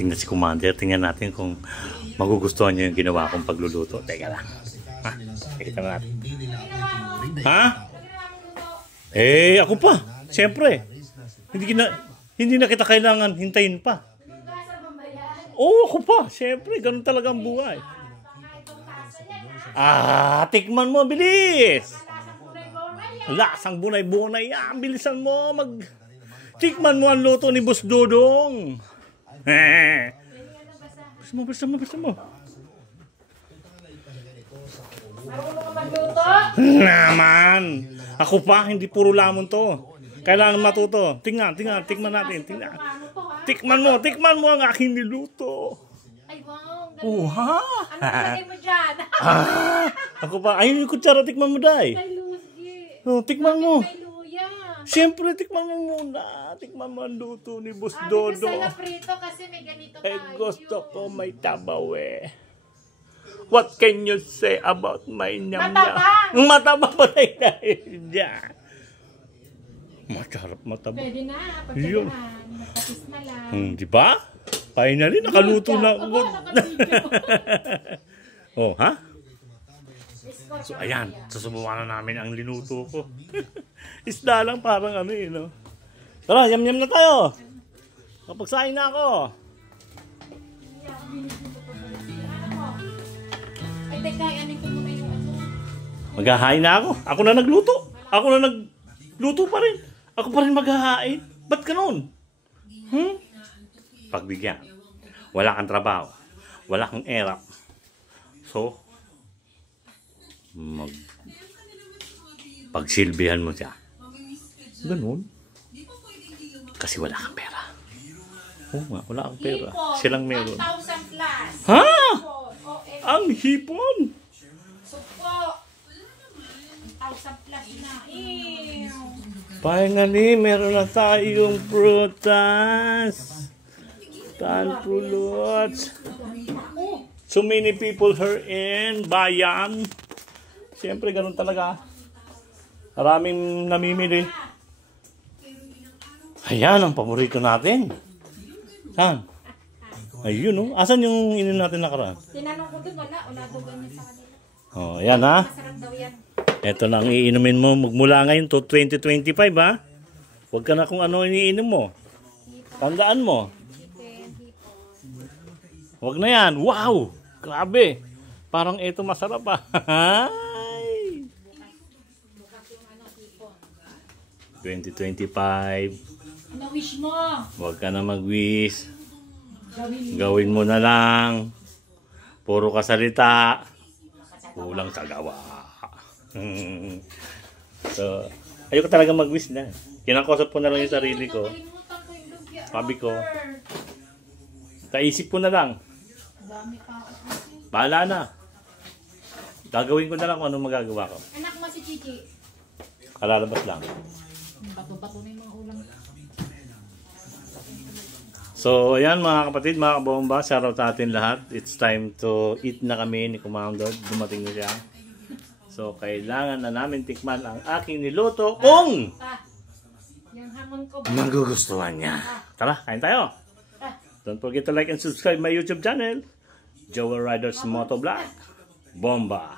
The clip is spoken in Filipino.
Dumating na si Commander. Tingnan natin kung magugustuhan niya yung ginawa kong pagluluto. Teka lang. Ha? Kita na natin. Ha? Eh, ako pa. Siyempre. Hindi na kita kailangan hintayin pa. Oo, ako pa. Siyempre, ganun talaga ang buhay. Tikman mo. Bilis. Lasang bunay-bunay. Bilisan mo. Tikman mo ang luto ni Boss Dodong. Basta mo. Marunong ka magluto? Naman. Ako pa, hindi puro lamon to. Kailangan matuto. Tikman natin. Tikman mo ang aking niluto. Ay, wow. Oh, ha? Ano lagay mo dyan? Ako pa, ayun yung kutsara, tikman mo, Day. Tikman mo. Siyempre, tikman mo muna. Tikman mo ang luto ni Boss Dodo. Gusto na prito kasi may ganito tayo. Gusto ko may tabaw eh. What can you say about my nyam-nyam? Mataba pa tayo dahil dyan. Mataba. Pwede na, pagkagaan. Magkapis na lang. Diba? Finally, nakaluto na. Oh, ha? So, ayan. Susubukan na namin ang linuto ko. Isda lang parang ano eh, no? Tara, yam-yam na tayo. Kapagsahin na ako. Ay, teka, ano ko muna yung ano? Maghahain na ako. Ako na nagluto. Ako na nagluto pa rin. Ako pa rin maghahain. Ba't ganun? Pagbigyan. Wala kang trabaho. Wala kang erap. So, pagsilbihan mo siya. Ganun. Kasi wala kang pera. Oo nga, wala kang pera. Silang meron. 1,000 plus. Ha? Ang hipon! Supo. 1,000 plus na. Finally, meron na tayong prutas. Tanpulot. So many people here in bayan. Siyempre, ganun talaga. Maraming namimili. Ayan, ang paborito natin. Saan? Ayun, no? Asan yung inin natin nakaraan? Tinanong ko doon, wala daw ganyan sa kanila. Oh, ayan ha. Masarap daw yan. Ito na ang iinumin mo magmula ngayon to 2025 ha. Huwag ka na kung ano iniinom mo. Tandaan mo. Huwag na yan. Wow! Grabe. Parang ito masarap ha. 2025. Ano wish mo? Huwag ka na mag-wish. Gawin mo na lang. Puro ka salita. Kulang sa gawa. So, ayoko talaga mag-wish na. Kinakausap ko na lang yung sarili ko. Sabi ko, kaisip ko na lang. Bahala na. Gagawin ko na lang kung anong magagawa ko. Anak mo si Chichi. Kalalabas lang. Bato-bato na yung mga ulam. So, ayan mga kapatid, mga kabomba, shoutout sa atin lahat. It's time to eat na kami ni Commander. Dumating na siya. So, kailangan na namin tikman ang aking niluto kung Yung hamon ko ba? magugustuhan niya. Tara, kain tayo. Don't forget to like and subscribe my YouTube channel, Joel Riders Motovlog. Bomba!